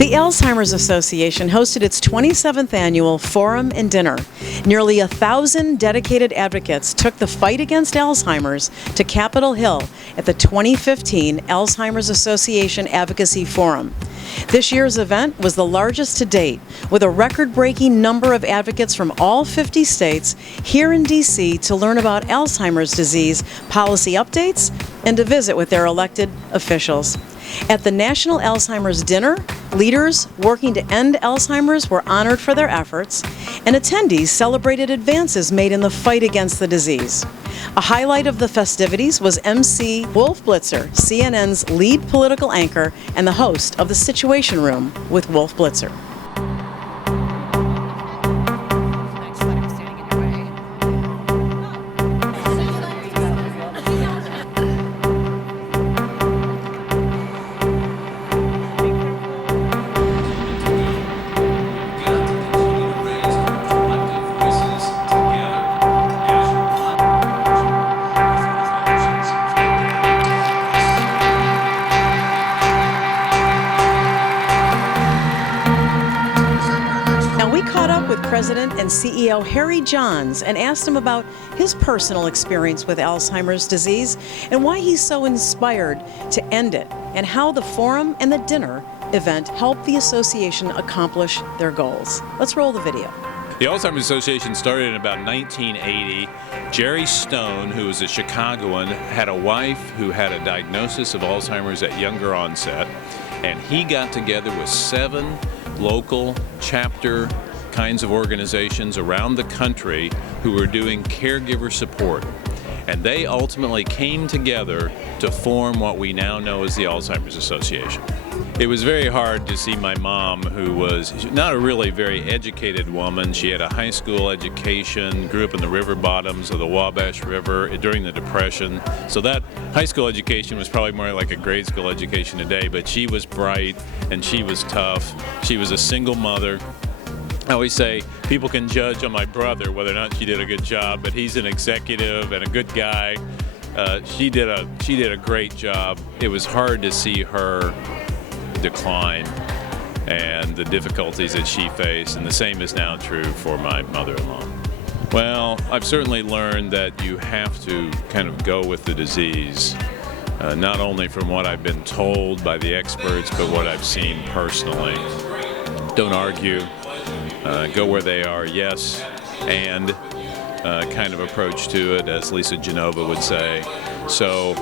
The Alzheimer's Association hosted its 27th annual Forum and Dinner. Nearly 1,000 dedicated advocates took the fight against Alzheimer's to Capitol Hill at the 2015 Alzheimer's Association Advocacy Forum. This year's event was the largest to date, with a record-breaking number of advocates from all 50 states here in D.C. to learn about Alzheimer's disease policy updates and to visit with their elected officials. At the National Alzheimer's Dinner, leaders working to end Alzheimer's were honored for their efforts, and attendees celebrated advances made in the fight against the disease. A highlight of the festivities was MC Wolf Blitzer, CNN's lead political anchor and the host of The Situation Room with Wolf Blitzer. President and CEO Harry Johns and asked him about his personal experience with Alzheimer's disease and why he's so inspired to end it, and how the forum and the dinner event helped the association accomplish their goals. Let's roll the video. The Alzheimer's Association started in about 1980. Jerry Stone, who was a Chicagoan, had a wife who had a diagnosis of Alzheimer's at younger onset, and he got together with 7 local chapter kinds of organizations around the country who were doing caregiver support. And they ultimately came together to form what we now know as the Alzheimer's Association. It was very hard to see my mom, who was not a really very educated woman. She had a high school education, grew up in the river bottoms of the Wabash River during the Depression. So that high school education was probably more like a grade school education today, but she was bright and she was tough. She was a single mother. I always say people can judge on my brother whether or not she did a good job, but he's an executive and a good guy. She did a great job. It was hard to see her decline and the difficulties that she faced, and the same is now true for my mother-in-law. Well, I've certainly learned that you have to kind of go with the disease, not only from what I've been told by the experts, but what I've seen personally. Don't argue. Go where they are, yes, and kind of approach to it, as Lisa Genova would say. So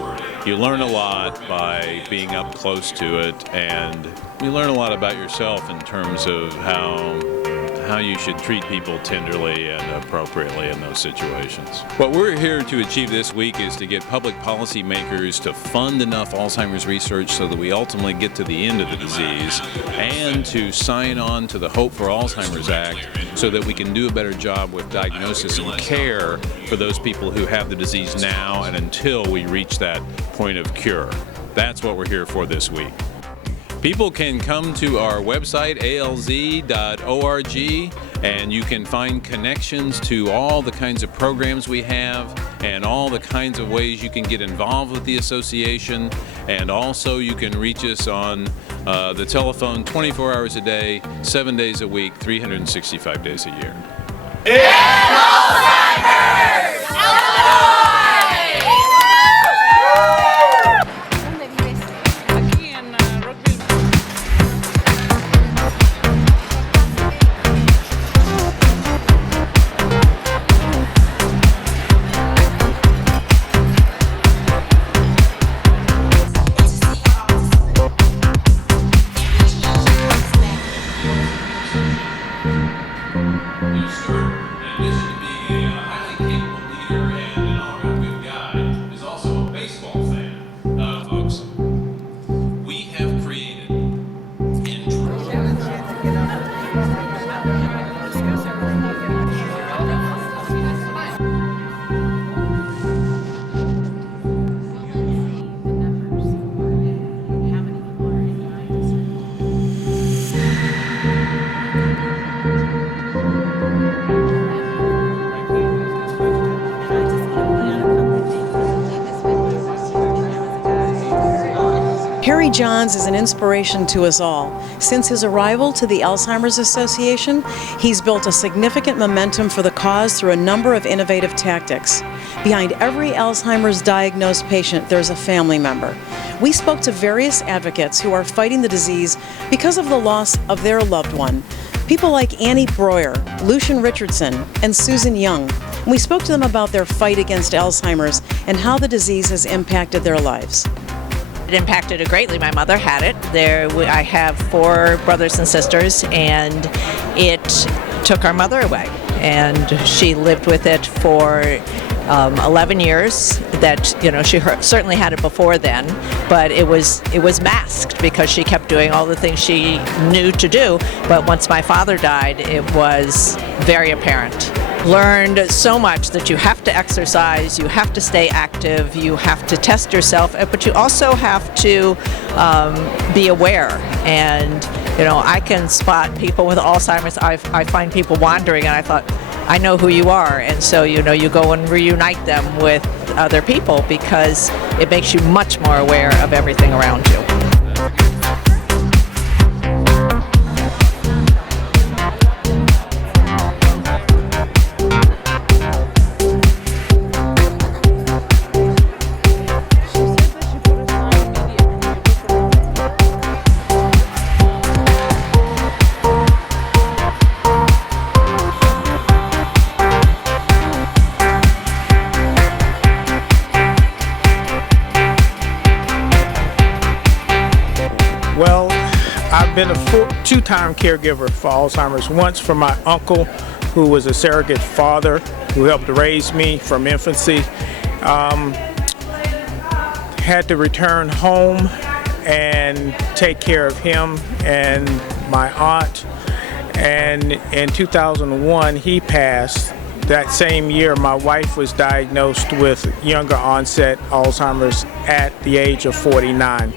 you learn a lot by being up close to it, and you learn a lot about yourself in terms of how you should treat people tenderly and appropriately in those situations. What we're here to achieve this week is to get public policy makers to fund enough Alzheimer's research so that we ultimately get to the end of the disease, and to sign on to the Hope for Alzheimer's Act so that we can do a better job with diagnosis and care for those people who have the disease now and until we reach that point of cure. That's what we're here for this week. People can come to our website, alz.org, and you can find connections to all the kinds of programs we have and all the kinds of ways you can get involved with the association. And also you can reach us on the telephone 24 hours a day, 7 days a week, 365 days a year. Stuart, in addition to being a highly capable leader and an Henry Johns is an inspiration to us all. Since his arrival to the Alzheimer's Association, he's built a significant momentum for the cause through a number of innovative tactics. Behind every Alzheimer's diagnosed patient, there's a family member. We spoke to various advocates who are fighting the disease because of the loss of their loved one. People like Annie Broyer, Lucien Richardson, and Susan Young. We spoke to them about their fight against Alzheimer's and how the disease has impacted their lives. It impacted it greatly. My mother had it. I have 4 brothers and sisters, and it took our mother away. And she lived with it for 11 years. That, you know, she certainly had it before then, but it was masked because she kept doing all the things she knew to do. But once my father died, it was very apparent. Learned so much that you have to exercise, you have to stay active, you have to test yourself, but you also have to be aware. And, you know, I can spot people with Alzheimer's. I find people wandering, and I thought, I know who you are. And so, you know, you go and reunite them with other people because it makes you much more aware of everything around you. Well, I've been a 2-time caregiver for Alzheimer's. Once for my uncle, who was a surrogate father, who helped raise me from infancy. Had to return home and take care of him and my aunt. And in 2001, he passed. That same year, my wife was diagnosed with younger onset Alzheimer's at the age of 49.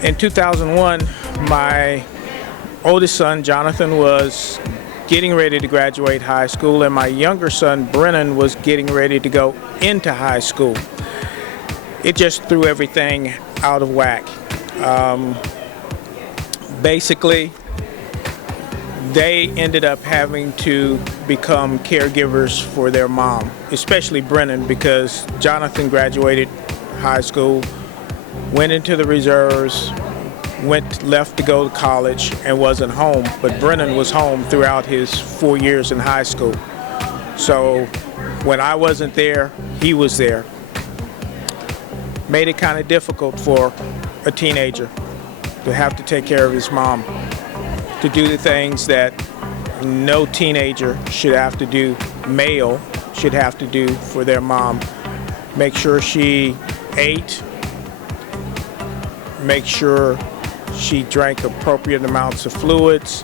In 2001, my oldest son, Jonathan, was getting ready to graduate high school, and my younger son, Brennan, was getting ready to go into high school. It just threw everything out of whack. Basically, they ended up having to become caregivers for their mom, especially Brennan, because Jonathan graduated high school, went into the reserves, left to go to college, and wasn't home. But Brennan was home throughout his 4 years in high school. So when I wasn't there, he was there. Made it kind of difficult for a teenager to have to take care of his mom, to do the things that no teenager should have to do, male should have to do for their mom. Make sure she ate, make sure she drank appropriate amounts of fluids,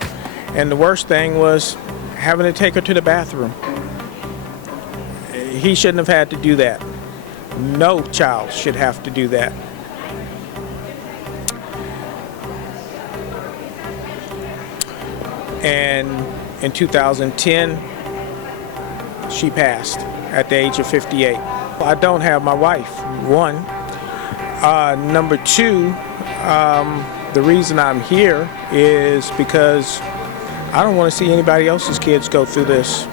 and the worst thing was having to take her to the bathroom. He shouldn't have had to do that. No child should have to do that. And in 2010, she passed at the age of 58. I don't have my wife, one. Number two, the reason I'm here is because I don't want to see anybody else's kids go through this.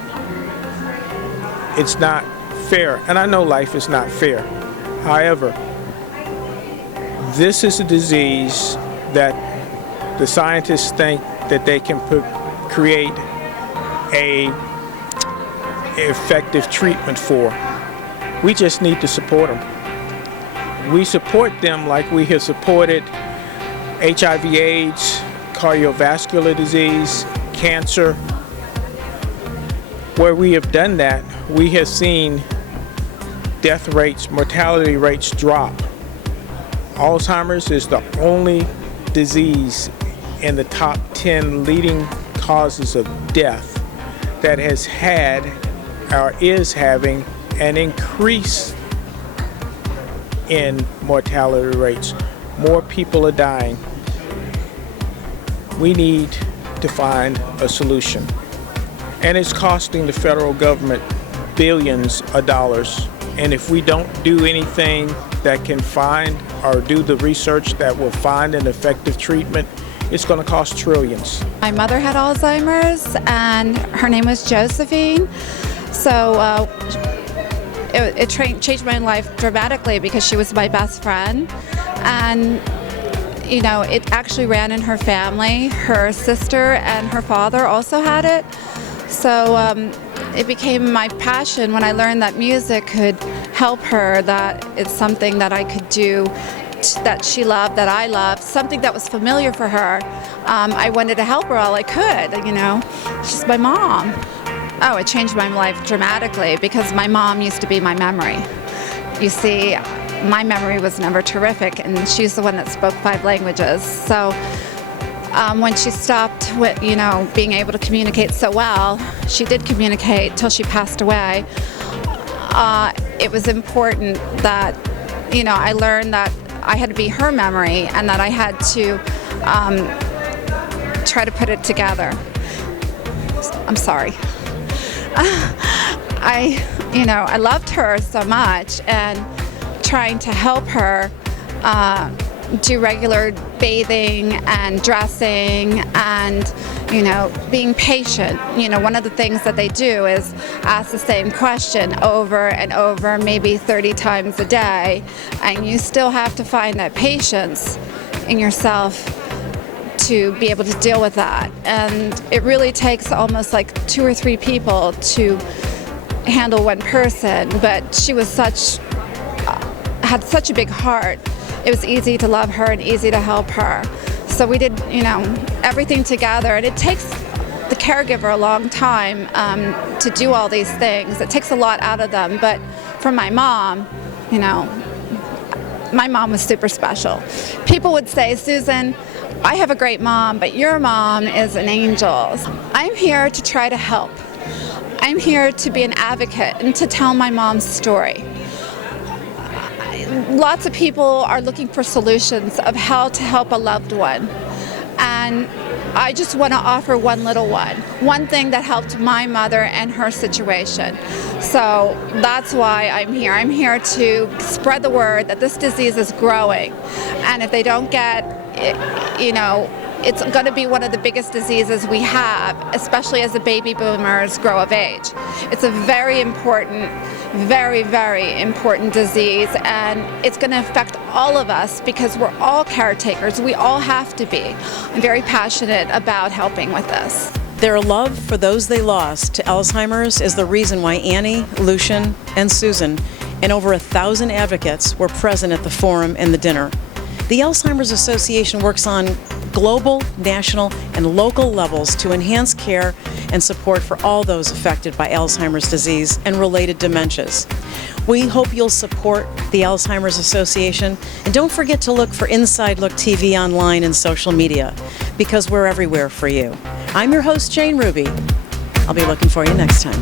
It's not fair, and I know life is not fair. However, this is a disease that the scientists think that they can create a effective treatment for. We just need to support them. We support them like we have supported HIV/AIDS, cardiovascular disease, cancer. Where we have done that, we have seen death rates, mortality rates drop. Alzheimer's is the only disease in the top 10 leading causes of death that has had or is having an increase in mortality rates. More people are dying. We need to find a solution. And it's costing the federal government billions of dollars. And if we don't do anything that can find or do the research that will find an effective treatment, it's going to cost trillions. My mother had Alzheimer's, and her name was Josephine. So it changed my life dramatically because she was my best friend. And, you know, it actually ran in her family. Her sister and her father also had it. So it became my passion when I learned that music could help her, that it's something that I could do that she loved, that I loved, something that was familiar for her. I wanted to help her all I could, you know. She's my mom. Oh, it changed my life dramatically because my mom used to be my memory. You see, my memory was never terrific, and she's the one that spoke 5 languages. So when she stopped with, you know, being able to communicate so well, she did communicate till she passed away. It was important that, you know, I learned that I had to be her memory and that I had to try to put it together. I'm sorry. I loved her so much, and trying to help her do regular bathing and dressing and, you know, being patient. You know, one of the things that they do is ask the same question over and over, maybe 30 times a day, and you still have to find that patience in yourself to be able to deal with that. And it really takes almost like 2 or 3 people to handle one person, but she was had such a big heart. It was easy to love her and easy to help her. So we did, you know, everything together, and it takes the caregiver a long time to do all these things. It takes a lot out of them, but for my mom, you know, my mom was super special. People would say, Susan, I have a great mom, but your mom is an angel. I'm here to try to help. I'm here to be an advocate and to tell my mom's story. Lots of people are looking for solutions of how to help a loved one. And I just want to offer one little one thing that helped my mother and her situation. So that's why I'm here. I'm here to spread the word that this disease is growing. And if they don't get it, you know, it's going to be one of the biggest diseases we have, especially as the baby boomers grow of age. It's a very important, very, very important disease, and it's going to affect all of us because we're all caretakers. We all have to be. I'm very passionate about helping with this. Their love for those they lost to Alzheimer's is the reason why Annie, Lucien, and Susan, and over 1,000 advocates were present at the forum and the dinner. The Alzheimer's Association works on global, national, and local levels to enhance care and support for all those affected by Alzheimer's disease and related dementias. We hope you'll support the Alzheimer's Association, and don't forget to look for Inside Look TV online and social media, because we're everywhere for you. I'm your host, Jane Ruby. I'll be looking for you next time.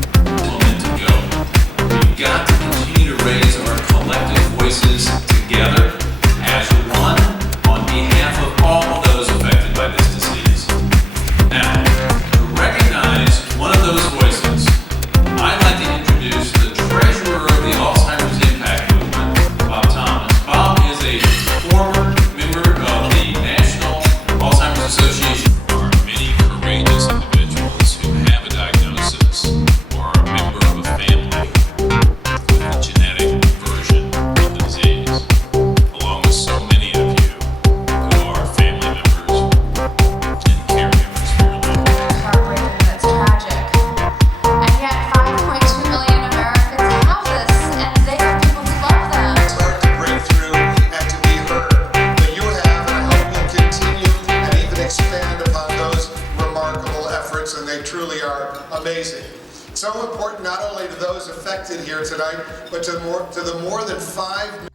We've got to continue to raise our collective voices together as one on behalf of all those affected by this disease. Now, to recognize one of those voices, I'd like to introduce the treasurer of the Alzheimer's Impact Movement, Bob Thomas. Bob is a former member of the National Alzheimer's Association. There are many courageous individuals who have a diagnosis or are a member of a family with a genetic version of the disease, along with so many of you who are family members and caregivers for your loved ones. Heartbreaking, that's tragic. And yet 5.2 million Americans have this, and they have people who love them. It's hard to break through and to be heard, but you have, and I hope will continue and even expand upon those remarkable efforts, and they truly are amazing. So important not only to those affected here tonight, but to the more than 5